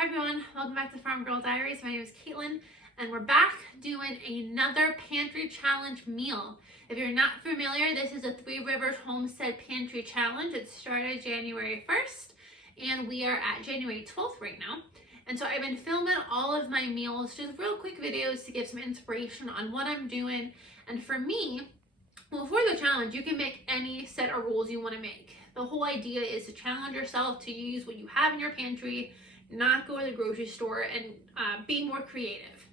Hi everyone, welcome back to Farm Girl Diaries. My name is Caitlin and we're back doing another pantry challenge meal. If you're not familiar, this is a Three Rivers Homestead Pantry Challenge. It started January 1st and we are at January 12th right now. And so I've been filming all of my meals, just real quick videos to give some inspiration on what I'm doing. And for me, well, for the challenge, you can make any set of rules you want to make. The whole idea is to challenge yourself to use what you have in your pantry, not go to the grocery store, and be more creative.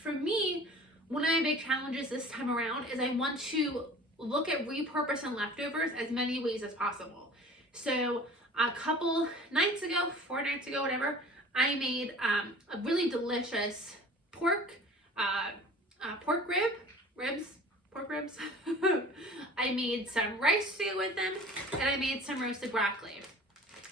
For me, one of my big challenges this time around is I want to look at repurposing leftovers as many ways as possible. So a couple nights ago, 4 nights ago, whatever, I made a really delicious pork ribs. I made some rice stew with them, and I made some roasted broccoli.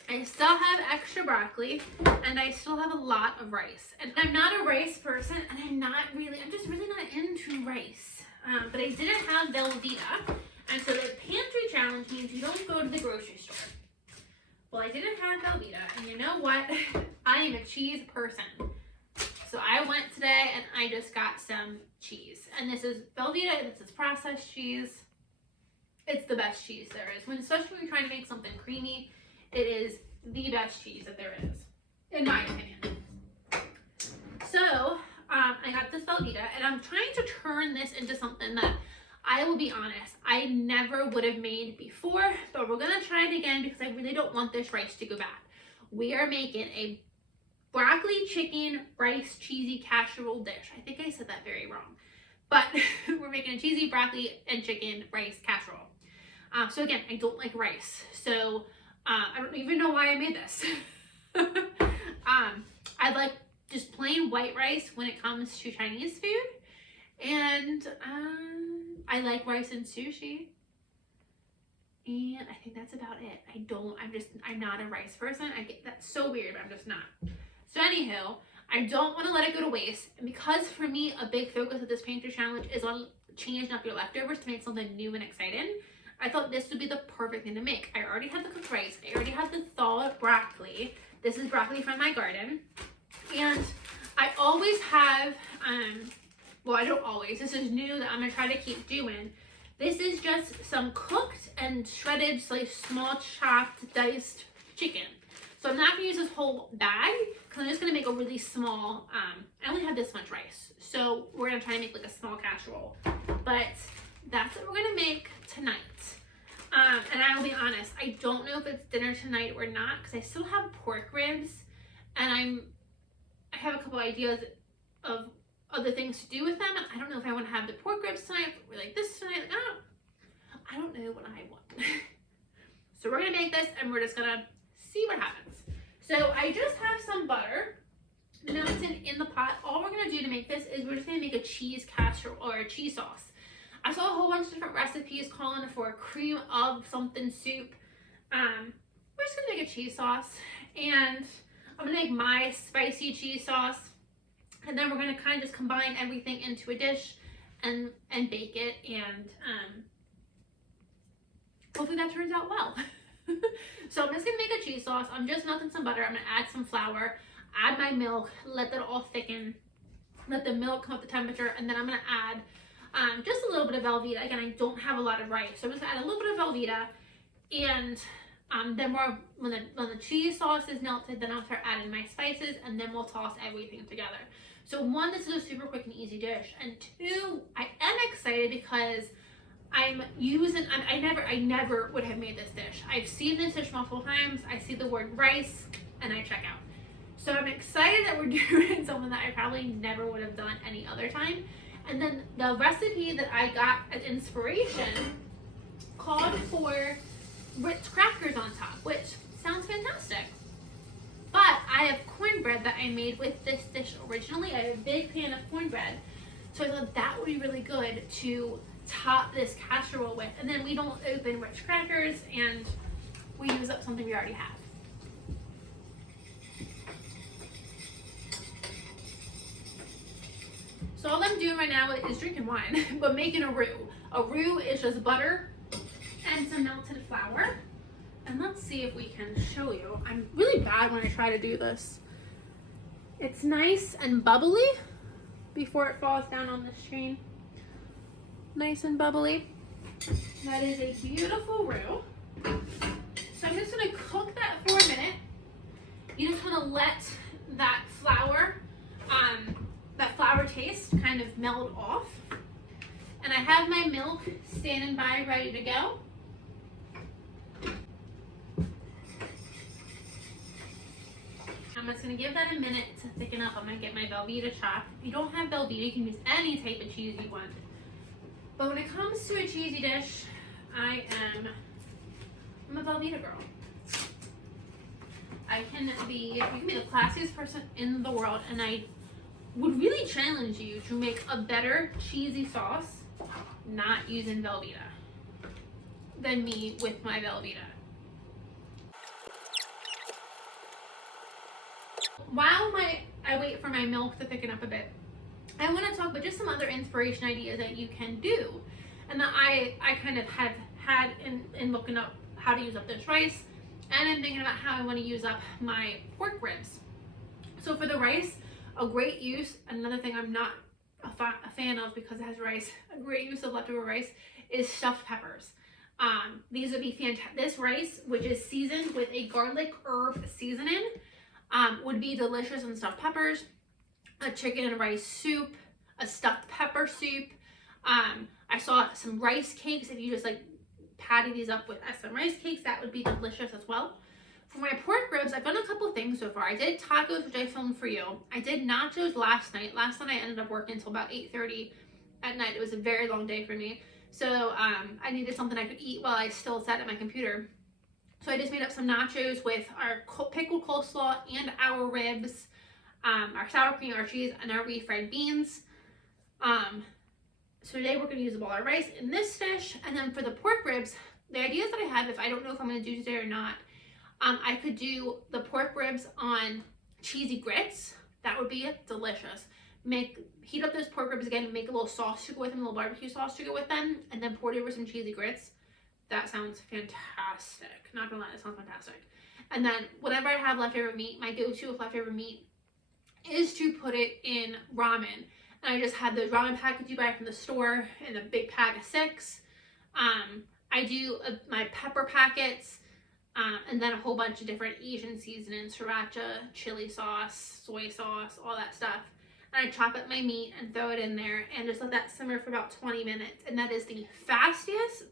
I still have extra broccoli, and I still have a lot of rice. And I'm not a rice person, and I'm just really not into rice. But I didn't have Velveeta, and so the pantry challenge means you don't go to the grocery store. Well, I didn't have Velveeta, and you know what? I am a cheese person. So I went today, and I just got some cheese. And this is Velveeta, this is processed cheese. It's the best cheese there is. Especially when you're trying to make something creamy, it is the best cheese that there is, in my opinion. So, I got this Velveeta, and I'm trying to turn this into something that, I will be honest, I never would have made before, but we're gonna try it again because I really don't want this rice to go bad. We are making a broccoli, chicken, rice, cheesy casserole dish. I think I said that very wrong, but we're making a cheesy broccoli and chicken rice casserole. So again, I don't like rice, so I don't even know why I made this. I like just plain white rice when it comes to Chinese food, and I like rice and sushi, and I think that's about it. I'm not a rice person. That's so weird, but I'm just not. So anywho, I don't want to let it go to waste, and because for me, a big focus of this pantry challenge is on changing up your leftovers to make something new and exciting, I thought this would be the perfect thing to make. I already had the cooked rice. I already had the thawed broccoli. This is broccoli from my garden. And I always have, well, I don't always. This is new that I'm going to try to keep doing. This is just some cooked and shredded, sliced, small chopped, diced chicken. So I'm not going to use this whole bag because I'm just going to make a really small, I only have this much rice. So we're going to try to make like a small casserole. But that's what we're going to make tonight. And I will be honest, I don't know if it's dinner tonight or not because I still have pork ribs, and I have a couple ideas of other things to do with them. I don't know if I want to have the pork ribs tonight or like this tonight. Like, I don't know what I want. So we're gonna make this, and we're just gonna see what happens. So I just have some butter melted in the pot. All we're gonna do to make this is we're just gonna make a cheese casserole or a cheese sauce. I saw a whole bunch of different recipes calling for a cream of something soup. We're just gonna make a cheese sauce, and I'm gonna make my spicy cheese sauce, and then we're gonna kind of just combine everything into a dish and bake it, and hopefully that turns out well. So I'm just gonna make a cheese sauce. I'm just melting some butter. I'm gonna add some flour, add my milk, let that all thicken, let the milk come up to temperature, and then I'm gonna add just a little bit of Velveeta. Again, I don't have a lot of rice, so I'm just gonna add a little bit of Velveeta, and then when the cheese sauce is melted, then I'll start adding my spices, and then we'll toss everything together. So one, this is a super quick and easy dish, and two, I am excited because I never would have made this dish. I've seen this dish multiple times. I see the word rice, and I check out. So I'm excited that we're doing something that I probably never would have done any other time. And then the recipe that I got as inspiration called for Ritz crackers on top, which sounds fantastic. But I have cornbread that I made with this dish originally. I have a big pan of cornbread. So I thought that would be really good to top this casserole with. And then we don't open Ritz crackers, and we use up something we already have. So all I'm doing right now is drinking wine, but making a roux. A roux is just butter and some melted flour. And let's see if we can show you. I'm really bad when I try to do this. It's nice and bubbly before it falls down on the screen. Nice and bubbly. That is a beautiful roux. So I'm just gonna cook that for a minute. You just wanna let that flour taste kind of melt off. And I have my milk standing by ready to go. I'm just gonna give that a minute to thicken up. I'm gonna get my Velveeta chopped. If you don't have Velveeta, you can use any type of cheese you want. But when it comes to a cheesy dish, I'm a Velveeta girl. You can be the classiest person in the world, and I would really challenge you to make a better cheesy sauce not using Velveeta than me with my Velveeta. While I wait for my milk to thicken up a bit, I want to talk about just some other inspiration ideas that you can do, and that I kind of have had in looking up how to use up this rice, and I'm thinking about how I want to use up my pork ribs. So for the rice, a great use, another thing I'm not a fan of because it has rice, a great use of leftover rice is stuffed peppers. These would be fantastic. This rice, which is seasoned with a garlic herb seasoning, would be delicious in stuffed peppers, a chicken and rice soup, a stuffed pepper soup. I saw some rice cakes. If you just like patty these up with some rice cakes, that would be delicious as well. For my pork ribs, I've done a couple things so far. I did tacos, which I filmed for you. I did nachos last night. Last night I ended up working until about 8:30 at night. It was a very long day for me. So I needed something I could eat while I still sat at my computer. So I just made up some nachos with our pickled coleslaw and our ribs, our sour cream, our cheese, and our refried beans. So today we're going to use all our rice in this dish. And then for the pork ribs, the ideas that I have, if I don't know if I'm going to do today or not, I could do the pork ribs on cheesy grits. That would be delicious. Heat up those pork ribs again, make a little sauce to go with them, a little barbecue sauce to go with them, and then pour it over some cheesy grits. That sounds fantastic. Not gonna lie, it sounds fantastic. And then whenever I have leftover meat, my go-to with leftover meat is to put it in ramen. And I just have those ramen packets you buy from the store in a big pack of 6. I do my pepper packets, and then a whole bunch of different Asian seasonings, sriracha, chili sauce, soy sauce, all that stuff. And I chop up my meat and throw it in there and just let that simmer for about 20 minutes. And that is the fastest,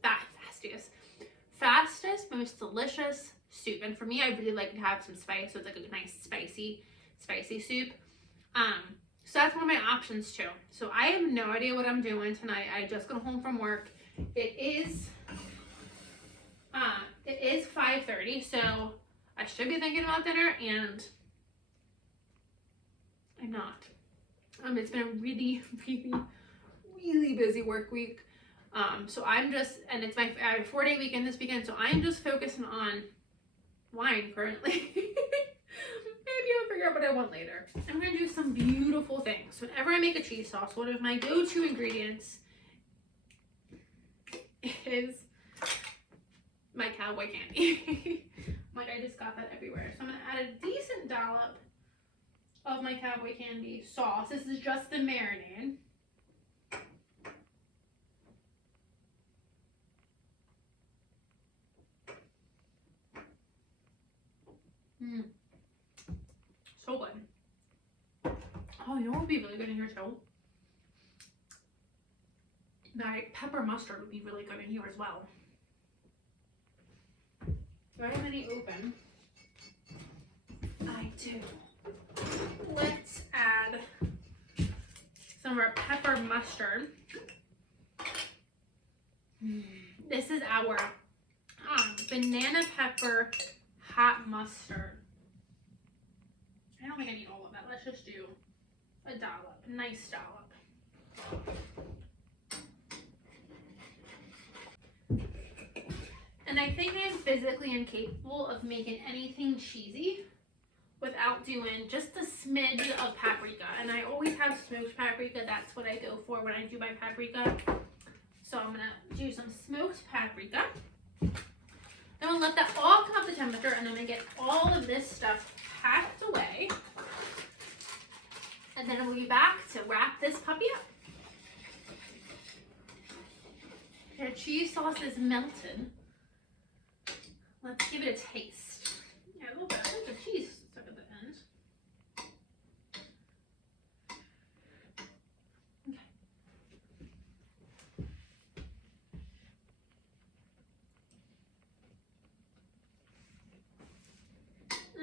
most delicious soup. And for me, I really like to have some spice, so it's like a nice spicy soup. So that's one of my options too. So I have no idea what I'm doing tonight. I just got home from work. It is 5:30, so I should be thinking about dinner, and I'm not. It's been a really busy work week. So I'm just, and I have a 4-day weekend this weekend, so I'm just focusing on wine currently. Maybe I'll figure out what I want later. I'm gonna do some beautiful things. Whenever I make a cheese sauce, one of my go-to ingredients is my cowboy candy. Like, I just got that everywhere. So I'm gonna add a decent dollop of my cowboy candy sauce. This is just the marinade. So good. Oh, you know what would be really good in here too? My pepper mustard would be really good in here as well. Do I have any open? I do. Let's add some of our pepper mustard. This is our banana pepper hot mustard. I don't think I need all of that. Let's just do a dollop, a nice dollop. And I think I'm physically incapable of making anything cheesy without doing just a smidge of paprika. And I always have smoked paprika. That's what I go for when I do my paprika. So I'm gonna do some smoked paprika. Then I'm gonna let that all come up to temperature, and I'm gonna get all of this stuff packed away. be back to wrap this puppy up. Our cheese sauce is melted. Let's give it a taste. Yeah, a little bit. I think the cheese stuck at the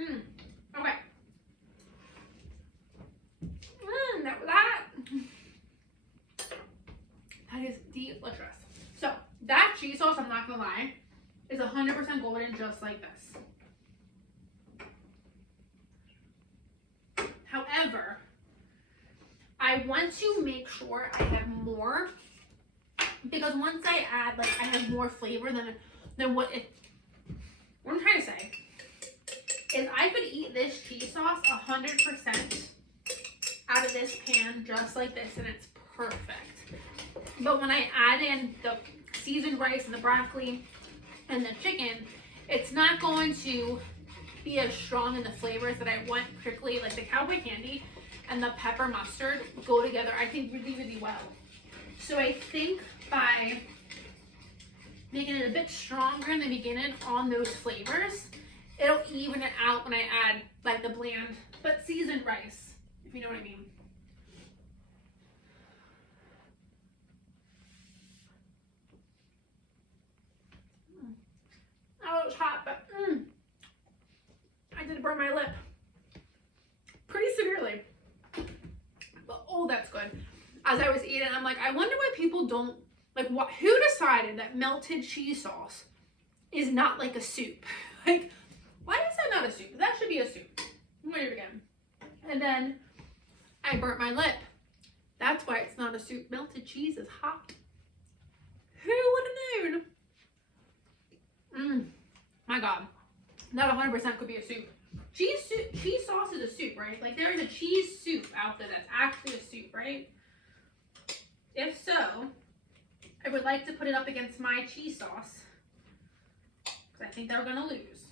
end. Okay. That is delicious. So that cheese sauce, I'm not gonna lie, is 100% golden, just like this. However, I want to make sure I have more, because once I add, like, I have more flavor than what I'm trying to say is I could eat this cheese sauce 100% out of this pan just like this, and it's perfect. But when I add in the seasoned rice and the broccoli and the chicken, it's not going to be as strong in the flavors that I want, particularly like the cowboy candy and the pepper mustard go together, I think, really, really well. So I think by making it a bit stronger in the beginning on those flavors, it'll even it out when I add like the bland but seasoned rice, if you know what I mean. Oh, it's hot, but I did burn my lip pretty severely. But oh, that's good. As I was eating, I'm like, I wonder why people don't, like, what? Who decided that melted cheese sauce is not like a soup? Like, why is that not a soup? That should be a soup. I'm gonna do it again. And then I burnt my lip. That's why it's not a soup. Melted cheese is hot. Who would have known? My God, that 100% could be a soup. Cheese sauce is a soup, right? Like, there is a cheese soup out there that's actually a soup, right? If so, I would like to put it up against my cheese sauce, because I think they're gonna lose.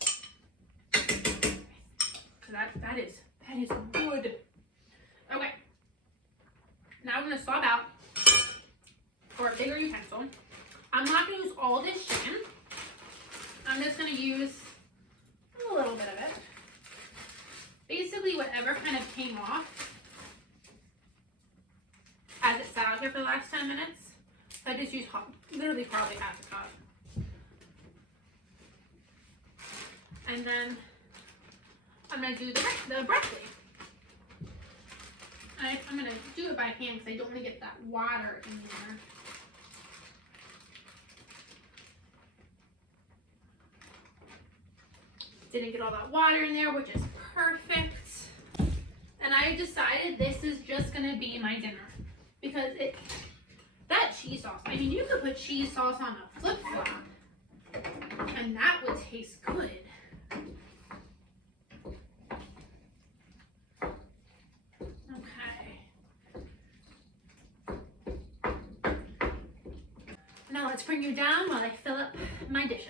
Because that is good. Okay, now I'm gonna swap out for a bigger utensil. I'm not gonna use all this chicken. I'm just gonna use a little bit of it. Basically, whatever kind of came off as it sat out here for the last 10 minutes. So I just used literally probably half a cup. And then I'm gonna do the broccoli. I'm gonna do it by hand because I don't want to get that water in there. Didn't get all that water in there, which is perfect. And I decided this is just gonna be my dinner because that cheese sauce, I mean, you could put cheese sauce on a flip flop and that would taste good. Okay. Now let's bring you down while I fill up my dishes.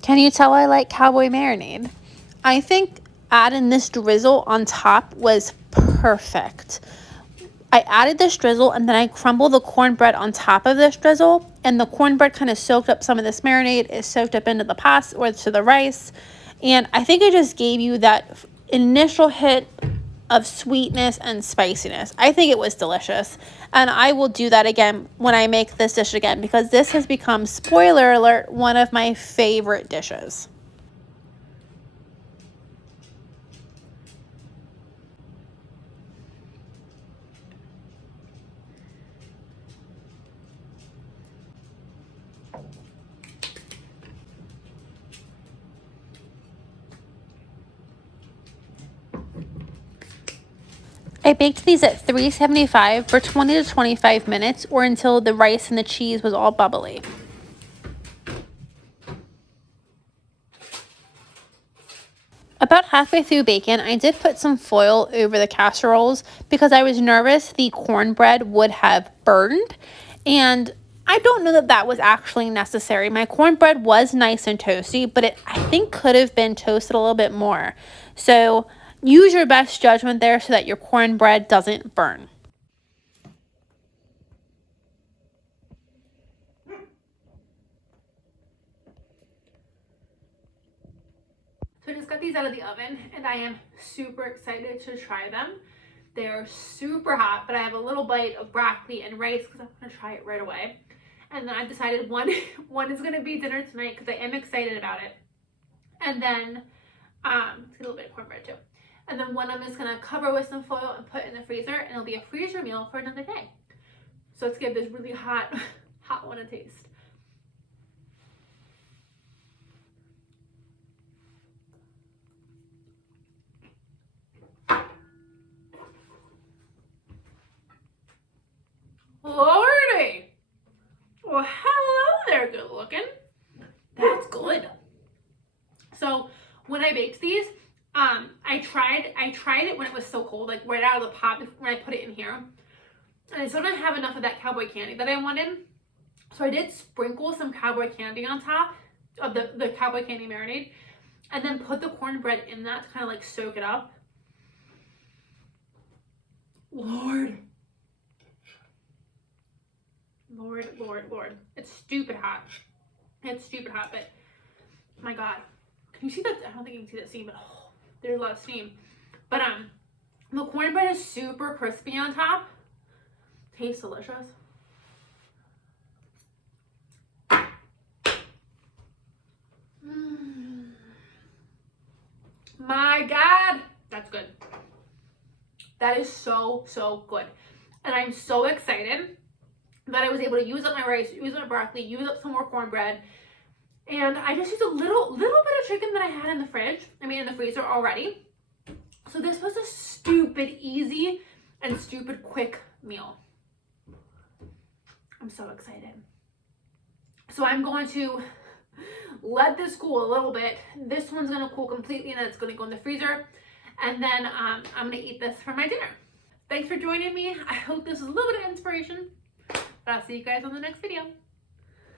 Can you tell I like cowboy marinade? I think adding this drizzle on top was perfect. I added this drizzle and then I crumbled the cornbread on top of this drizzle, and the cornbread kind of soaked up some of this marinade. It soaked up into the pasta or to the rice, and I think it just gave you that initial hit of sweetness and spiciness. I think it was delicious, and I will do that again when I make this dish again because this has become, spoiler alert, one of my favorite dishes. I baked these at 375 for 20 to 25 minutes or until the rice and the cheese was all bubbly. About halfway through baking, I did put some foil over the casseroles because I was nervous the cornbread would have burned, and I don't know that that was actually necessary. My cornbread was nice and toasty, but it, I think, could have been toasted a little bit more. So use your best judgment there so that your cornbread doesn't burn. So I just got these out of the oven and I am super excited to try them. They are super hot, but I have a little bite of broccoli and rice because I'm going to try it right away. And then I decided one is going to be dinner tonight because I am excited about it. And then, let's get a little bit of cornbread too. And then one I'm just going to cover with some foil and put in the freezer, and it'll be a freezer meal for another day. So let's give this really hot one a taste. Lordy! Well, hello there, good looking. That's good. So when I baked these, I tried it when it was so cold, like right out of the pot when I put it in here. And I still didn't have enough of that cowboy candy that I wanted. So I did sprinkle some cowboy candy on top of the cowboy candy marinade, and then put the cornbread in that to kind of like soak it up. Lord. It's stupid hot. It's stupid hot, but my God. Can you see that? I don't think you can see that steam, but oh, there's a lot of steam. But the cornbread is super crispy on top. Tastes delicious. My God, that's good. That is so good. And I'm so excited that I was able to use up my rice, use up my broccoli, use up some more cornbread. And I just used a little bit of chicken that I had in the fridge. I mean, in the freezer already. So this was a stupid easy and stupid quick meal. I'm so excited. So I'm going to let this cool a little bit. This one's going to cool completely and then it's going to go in the freezer. And then I'm going to eat this for my dinner. Thanks for joining me. I hope this was a little bit of inspiration. But I'll see you guys on the next video.